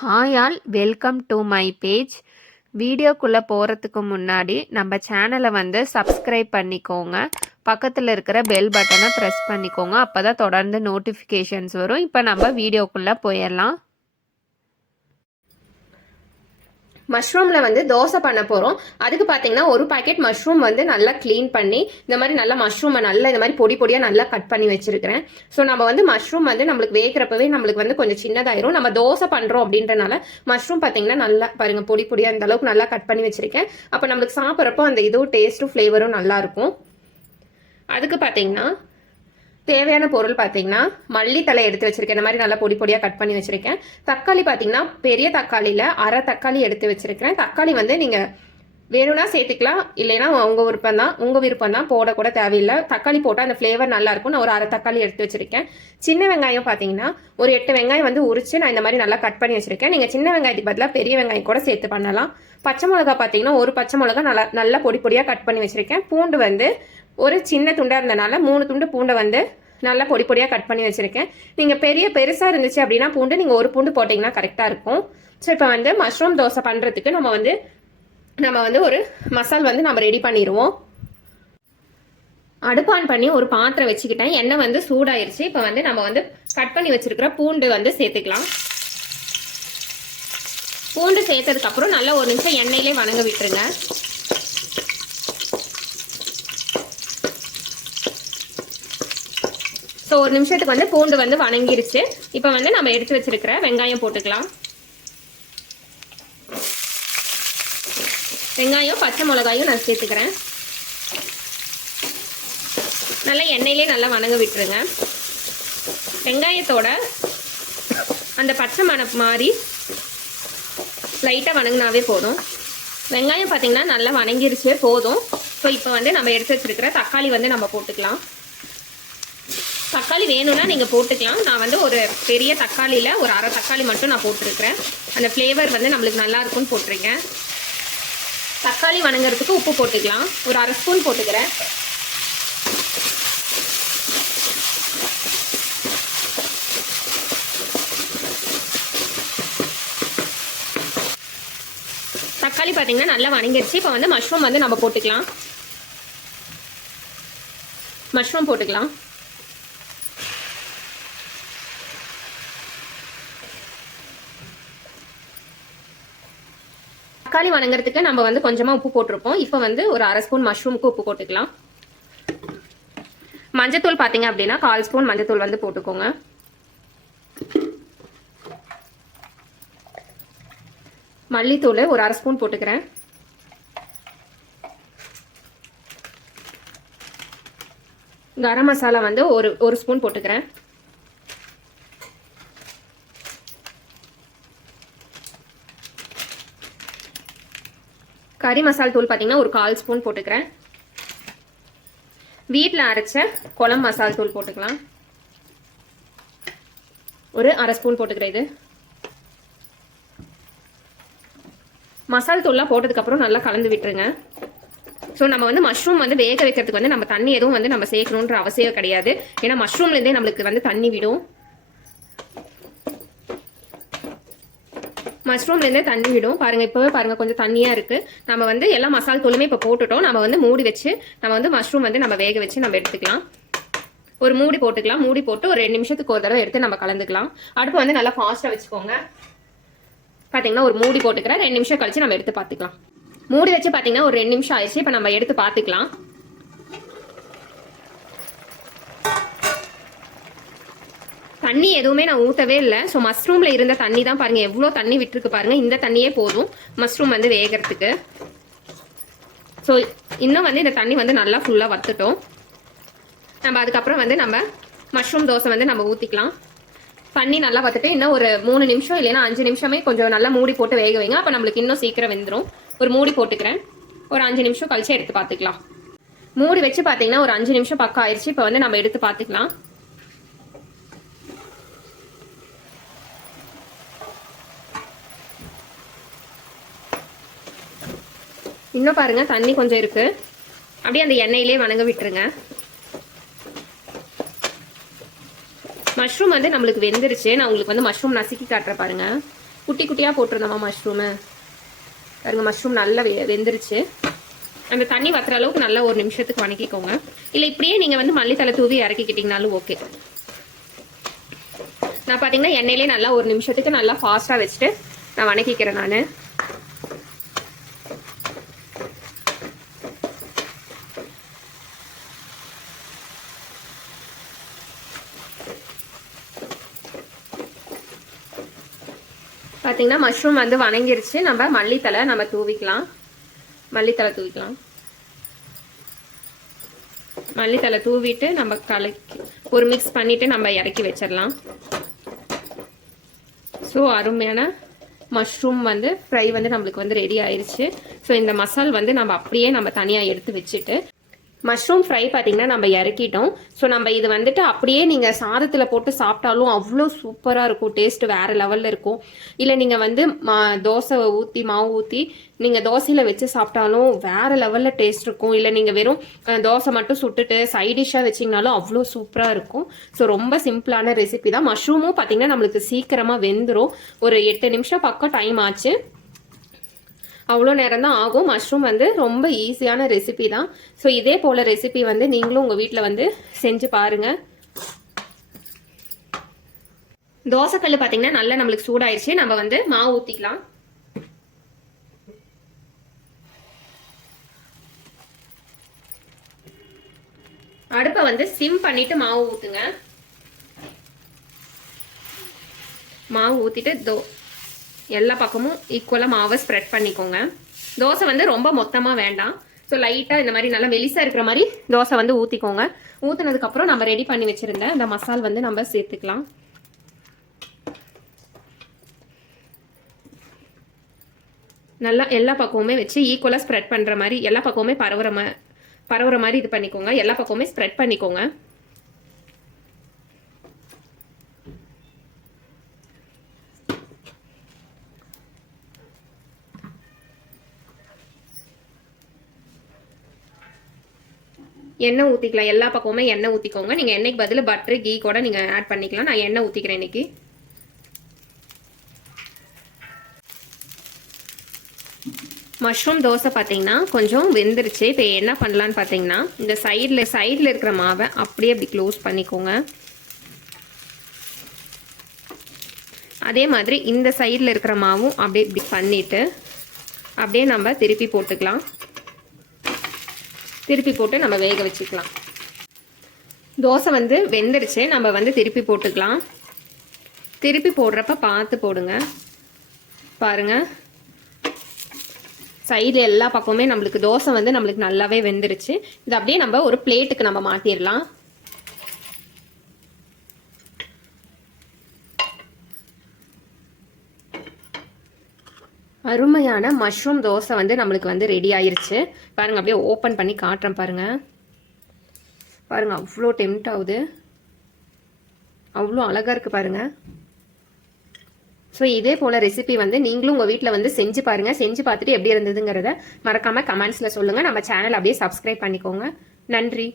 Hi all welcome to my page வீடியோக்குள்ளே போகிறதுக்கு முன்னாடி நம்ம சேனலை வந்து சப்ஸ்கிரைப் பண்ணிக்கோங்க. பக்கத்தில் இருக்கிற பெல் பட்டனை ப்ரெஸ் பண்ணிக்கோங்க. அப்போ தான் தொடர்ந்து நோட்டிஃபிகேஷன்ஸ் வரும். இப்போ நம்ம வீடியோக்குள்ளே போயிடலாம். மஷ்ரூமில் வந்து தோசை பண்ண போகிறோம் அதுக்கு பார்த்தீங்கன்னா ஒரு பாக்கெட் மஷ்ரூம் வந்து நல்லா க்ளீன் பண்ணி இந்த மாதிரி நல்லா மஷ்ரூமை நல்லா இந்த மாதிரி பொடி பொடியாக நல்லா கட் பண்ணி வச்சிருக்கிறேன். ஸோ நம்ம வந்து மஷ்ரூம் வந்து நம்மளுக்கு வேகிறப்பவே நம்மளுக்கு வந்து கொஞ்சம் சின்னதாயிரும். நம்ம தோசை பண்ணுறோம் அப்படின்றனால மஷ்ரூம் பார்த்தீங்கன்னா நல்லா பாருங்க பொடி பொடியாக இந்த அளவுக்கு நல்லா கட் பண்ணி வச்சிருக்கேன். அப்போ நம்மளுக்கு சாப்பிட்றப்போ அந்த இதுவும் டேஸ்ட்டும் ஃப்ளேவரும் நல்லாயிருக்கும் அதுக்கு பார்த்தீங்கன்னா தேவையான பொருள் பார்த்தீங்கன்னா மல்லித்தலை எடுத்து வச்சிருக்கேன். இந்த மாதிரி நல்லா பொடி பொடியாக கட் பண்ணி வச்சிருக்கேன். தக்காளி பார்த்தீங்கன்னா பெரிய தக்காளியில் அரை தக்காளி எடுத்து வச்சிருக்கிறேன். தக்காளி வந்து நீங்கள் வேணும்னா சேர்த்துக்கலாம். இல்லைன்னா உங்கள் விருப்பம் தான். உங்கள் விருப்பம் தான். போடக்கூட தேவையில்லை. தக்காளி போட்டால் அந்த ஃப்ளேவர் நல்லாயிருக்கும் நான் ஒரு அரை தக்காளி எடுத்து வச்சிருக்கேன். சின்ன வெங்காயம் பார்த்தீங்கன்னா ஒரு எட்டு வெங்காயம் வந்து உரிச்சு நான் இந்த மாதிரி நல்லா கட் பண்ணி வச்சிருக்கேன். நீங்கள் சின்ன வெங்காயத்துக்கு பதிலாக பெரிய வெங்காயம் கூட சேர்த்து பண்ணலாம். பச்சை மிளகா பார்த்தீங்கன்னா ஒரு பச்சை மிளகா நல்லா நல்லா பொடி பொடியாக கட் பண்ணி வச்சிருக்கேன். பூண்டு வந்து ஒரு சின்ன துண்டாக இருந்தனால மூணு துண்டு பூண்டை வந்து நல்லா பொடி பொடியாக கட் பண்ணி வச்சுருக்கேன். நீங்கள் பெரிய பெருசாக இருந்துச்சு அப்படின்னா பூண்டு நீங்கள் ஒரு பூண்டு போட்டிங்கன்னா கரெக்டாக இருக்கும். ஸோ இப்போ வந்து மஷ்ரூம் தோசை பண்ணுறதுக்கு நம்ம வந்து நம்ம வந்து ஒரு மசால் வந்து நம்ம ரெடி பண்ணிடுவோம். அடுப்பான் பண்ணி ஒரு பாத்திரம் வச்சுக்கிட்டேன். எண்ணெய் வந்து சூடாயிருச்சு. இப்போ வந்து நம்ம வந்து கட் பண்ணி வச்சுருக்கிற பூண்டு வந்து சேர்த்துக்கலாம். பூண்டு சேர்த்ததுக்கப்புறம் நல்லா ஒரு நிமிஷம் எண்ணெயிலே வணங்க விட்டுருங்க. ஸோ ஒரு நிமிஷத்துக்கு வந்து பூண்டு வந்து வணங்கிருச்சு. இப்போ வந்து நம்ம எடுத்து வச்சிருக்கிற வெங்காயம் போட்டுக்கலாம். வெங்காயம் பச்சை மிளகாயும் நான் சேர்த்துக்கிறேன். நல்லா எண்ணெயிலே நல்லா வணங்க விட்டுருங்க. வெங்காயத்தோட அந்த பச்சை மணம் மாதிரி லைட்டாக வணங்கினாவே போதும். வெங்காயம் பார்த்தீங்கன்னா நல்லா வணங்கிருச்சு போதும். ஸோ இப்போ வந்து நம்ம எடுத்து வச்சுருக்கிற தக்காளி வந்து நம்ம போட்டுக்கலாம். தக்காளி வேணும்னா நீங்கள் போட்டுக்கலாம். நான் வந்து ஒரு பெரிய தக்காளியில் ஒரு அரை தக்காளி மட்டும் நான் போட்டிருக்கிறேன். அந்த ஃப்ளேவர் வந்து நம்மளுக்கு நல்லா இருக்கும்னு போட்டிருக்கேன். தக்காளி வணங்குறதுக்கு உப்பு போட்டுக்கலாம். ஒரு அரை ஸ்பூன் போட்டுக்கிறேன். தக்காளி பார்த்தீங்கன்னா நல்லா வணங்கிருச்சு. இப்போ வந்து மஷ்ரூம் வந்து நம்ம போட்டுக்கலாம். மஷ்ரூம் போட்டுக்கலாம். தக்காளி வணங்குறதுக்கு நம்ம வந்து கொஞ்சமாக உப்பு போட்டிருப்போம். இப்போ வந்து ஒரு அரை ஸ்பூன் மஷ்ரூமுக்கு உப்பு போட்டுக்கலாம். மஞ்சத்தூள் பார்த்தீங்க அப்படின்னா கால் ஸ்பூன் மஞ்சத்தூள் வந்து போட்டுக்கோங்க. மல்லித்தூள் ஒரு அரை ஸ்பூன் போட்டுக்கிறேன். கரம் மசாலா வந்து ஒரு ஒரு ஸ்பூன் போட்டுக்கிறேன். கறி மசால் தூள் பார்த்தீங்கன்னா ஒரு கால் ஸ்பூன் போட்டுக்கிறேன். வீட்டில் அரைச்ச குழம்பு மசால் தூள் போட்டுக்கலாம். ஒரு அரை ஸ்பூன் போட்டுக்கிறேன் இது. மசால் தூள்லாம் போட்டதுக்கப்புறம் நல்லா கலந்து விட்டுருங்க. ஸோ நம்ம வந்து மஷ்ரூம் வந்து வேக வைக்கிறதுக்கு வந்து நம்ம தண்ணி எதுவும் வந்து நம்ம சேர்க்கணுன்ற அவசியம் கிடையாது. ஏன்னா மஷ்ரூம்லேருந்தே நம்மளுக்கு வந்து தண்ணி விடும். மஷ்ரூம்லேருந்தே தண்ணி விடும். பாருங்கள் இப்போவே பாருங்கள் கொஞ்சம் தண்ணியாக இருக்குது நம்ம வந்து எல்லா மசால் தூளுமே இப்போ போட்டுட்டோம். நம்ம வந்து மூடி வச்சு நம்ம வந்து மஷ்ரூம் வந்து நம்ம வேக வச்சு நம்ம எடுத்துக்கலாம். ஒரு மூடி போட்டுக்கலாம். மூடி போட்டு ஒரு ரெண்டு நிமிஷத்துக்கு ஒரு தடவை எடுத்து நம்ம கலந்துக்கலாம். அடுப்பு வந்து நல்லா ஃபாஸ்ட்டாக வச்சுக்கோங்க. பார்த்தீங்கன்னா ஒரு மூடி போட்டுக்கிறேன். ரெண்டு நிமிஷம் கழிச்சு நம்ம எடுத்து பார்த்துக்கலாம். மூடி வச்சு பார்த்தீங்கன்னா ஒரு ரெண்டு நிமிஷம் ஆயிடுச்சு. இப்போ நம்ம எடுத்து பார்த்துக்கலாம். தண்ணி எதுவுமே நான் ஊற்றவே இல்லை. ஸோ மஷ்ரூமில் இருந்த தண்ணி தான் பாருங்கள் எவ்வளோ தண்ணி விட்டுருக்கு பாருங்கள் இந்த தண்ணியே போதும் மஷ்ரூம் வந்து வேகிறதுக்கு. ஸோ இன்னும் வந்து இந்த தண்ணி வந்து நல்லா ஃபுல்லாக வத்துட்டோம் நம்ம அதுக்கப்புறம் வந்து நம்ம மஷ்ரூம் தோசை வந்து நம்ம ஊற்றிக்கலாம் தண்ணி நல்லா வத்துட்டு இன்னும் ஒரு மூணு நிமிஷம் இல்லைன்னா அஞ்சு நிமிஷமே கொஞ்சம் நல்லா மூடி போட்டு வேக வைங்க. அப்போ நம்மளுக்கு இன்னும் சீக்கிரம் வெந்துடும் ஒரு மூடி போட்டுக்கிறேன். ஒரு அஞ்சு நிமிஷம் கழிச்சு எடுத்து பார்த்துக்கலாம். மூடி வச்சு பார்த்தீங்கன்னா ஒரு அஞ்சு நிமிஷம் பக்கம் ஆயிடுச்சு இப்போ வந்து நம்ம எடுத்து பார்த்துக்கலாம். இன்னும் பாருங்க தண்ணி கொஞ்சம் இருக்கு. அப்படியே அந்த எண்ணெயிலே வணங்க விட்டுருங்க. மஷ்ரூம் வந்து நம்மளுக்கு வெந்துருச்சு. நான் உங்களுக்கு வந்து மஷ்ரூம் நசுக்கி காட்டுறேன் பாருங்க. குட்டி குட்டியாக போட்டிருந்தோமா மஷ்ரூமு? பாருங்க மஷ்ரூம் நல்லா வெ வெந்துருச்சு. அந்த தண்ணி வத்துற அளவுக்கு நல்லா ஒரு நிமிஷத்துக்கு வணக்கிக்கோங்க. இல்லை இப்படியே நீங்கள் வந்து மல்லித்தலை தூவி இறக்கிக்கிட்டிங்கனாலும் ஓகே. நான் பார்த்தீங்கன்னா எண்ணெயிலே நல்லா ஒரு நிமிஷத்துக்கு நல்லா ஃபாஸ்ட்டாக வச்சுட்டு நான் வணக்கிக்கிறேன் நான். பார்த்தீங்கன்னா மஷ்ரூம் வந்து வணங்கிருச்சு. நம்ம மல்லித்தலை நம்ம தூவிக்கலாம். மல்லித்தலை தூவிக்கலாம். மல்லித்தலை தூவிட்டு நம்ம கலக்கி ஒரு மிக்ஸ் பண்ணிட்டு நம்ம இறக்கி வச்சிடலாம். ஸோ அருமையான மஷ்ரூம் வந்து ஃப்ரை வந்து நம்மளுக்கு வந்து ரெடி ஆயிடுச்சு ஸோ இந்த மசால் வந்து நம்ம அப்படியே நம்ம தனியாக எடுத்து வச்சுட்டு மஷ்ரூம் ஃப்ரை பார்த்தீங்கன்னா நம்ம இறக்கிட்டோம். ஸோ நம்ம இது வந்துட்டு அப்படியே நீங்கள் சாதத்தில் போட்டு சாப்பிட்டாலும் அவ்வளோ சூப்பராக இருக்கும். டேஸ்ட் வேறு லெவலில் இருக்கும். இல்லை நீங்கள் வந்து மா தோசை ஊற்றி மாவு ஊற்றி நீங்கள் தோசையில் வச்சு சாப்பிட்டாலும் வேறு லெவலில் டேஸ்ட் இருக்கும். இல்லை நீங்கள் வெறும் தோசை மட்டும் சுட்டுட்டு சைடிஷ்ஷாக வச்சிங்கனாலும் அவ்வளோ சூப்பராக இருக்கும். ஸோ ரொம்ப சிம்பிளான ரெசிபி தான். மஷ்ரூமும் பார்த்தீங்கன்னா நம்மளுக்கு சீக்கிரமாக வெந்துடும் ஒரு எட்டு நிமிஷம் பக்கம் டைம் ஆச்சு. அவ்வளோ நேரம் தான் ஆகும். மஷ்ரூம் வந்து ரொம்ப ஈஸியான ரெசிபி தான். ஸோ இதே போல் ரெசிபி வந்து நீங்களும் உங்கள் வீட்டில் வந்து செஞ்சு பாருங்கள் தோசைக்கல் பார்த்தீங்கன்னா நல்லா நம்மளுக்கு சூடாயிடுச்சு நம்ம வந்து மாவு ஊற்றிக்கலாம் அடுப்பை வந்து சிம் பண்ணிட்டு மாவு ஊற்றுங்க மாவு ஊற்றிட்டு தோ எல்லா பக்கமும் ஈக்குவலாக மாவை ஸ்ப்ரெட் பண்ணிக்கோங்க. தோசை வந்து ரொம்ப மொத்தமாக வேண்டாம். ஸோ லைட்டாக இந்த மாதிரி நல்லா வெளிசாக இருக்கிற மாதிரி தோசை வந்து ஊற்றிக்கோங்க ஊற்றினதுக்கப்புறம் நம்ம ரெடி பண்ணி வச்சுருந்த இந்த மசால் வந்து நம்ம சேர்த்துக்கலாம். நல்லா எல்லா பக்கமுமே வச்சு ஈக்குவலாக ஸ்ப்ரெட் பண்ணுற மாதிரி எல்லா பக்கமுமே பரவுற மா பரவுற மாதிரி இது பண்ணிக்கோங்க. எல்லா பக்கமுமே ஸ்ப்ரெட் பண்ணிக்கோங்க. எண்ணெய் ஊற்றிக்கலாம் எல்லா பக்கமுமே எண்ணெய் ஊற்றிக்கோங்க நீங்கள் எண்ணெய்க்கு பதில் பட்டரு கீ கூட நீங்கள் ஆட் பண்ணிக்கலாம். நான் எண்ணெய் ஊற்றிக்கிறேன் இன்றைக்கி மஷ்ரூம் தோசை பார்த்தீங்கன்னா கொஞ்சம் வெந்துருச்சு. இப்போ என்ன பண்ணலான்னு பார்த்தீங்கன்னா இந்த சைடில் சைடில் இருக்கிற மாவை அப்படியே அப்படி க்ளோஸ் பண்ணிக்கோங்க. அதே மாதிரி இந்த சைடில் இருக்கிற மாவும் அப்படியே இப்படி பண்ணிவிட்டு அப்படியே நம்ம திருப்பி போட்டுக்கலாம். திருப்பி போட்டு நம்ம வேக வச்சுக்கலாம். தோசை வந்து வெந்துருச்சு நம்ம வந்து திருப்பி போட்டுக்கலாம். திருப்பி போடுறப்ப பார்த்து போடுங்க. பாருங்க. சைடு எல்லா பக்கமுமே நம்மளுக்கு தோசை வந்து நம்மளுக்கு நல்லாவே வெந்துருச்சு இது அப்படியே நம்ம ஒரு பிளேட்டுக்கு நம்ம மாற்றிடலாம் அருமையான மஷ்ரூம் தோசை வந்து நம்மளுக்கு வந்து ரெடி ஆயிருச்சு. பாருங்க அப்படியே ஓப்பன் பண்ணி காட்டுறேன் பாருங்க. பாருங்க அவ்வளோ டெம்ட் ஆகுது. அவ்வளோ அழகாக இருக்குது பாருங்க. ஸோ இதே போல் ரெசிபி வந்து நீங்களும் உங்கள் வீட்டில் வந்து செஞ்சு பாருங்க. செஞ்சு பார்த்துட்டு எப்படி இருந்ததுங்கிறத மறக்காமல் கமெண்ட்ஸில் சொல்லுங்கள் நம்ம சேனல் அப்படியே சப்ஸ்கிரைப் பண்ணிக்கோங்க. நன்றி.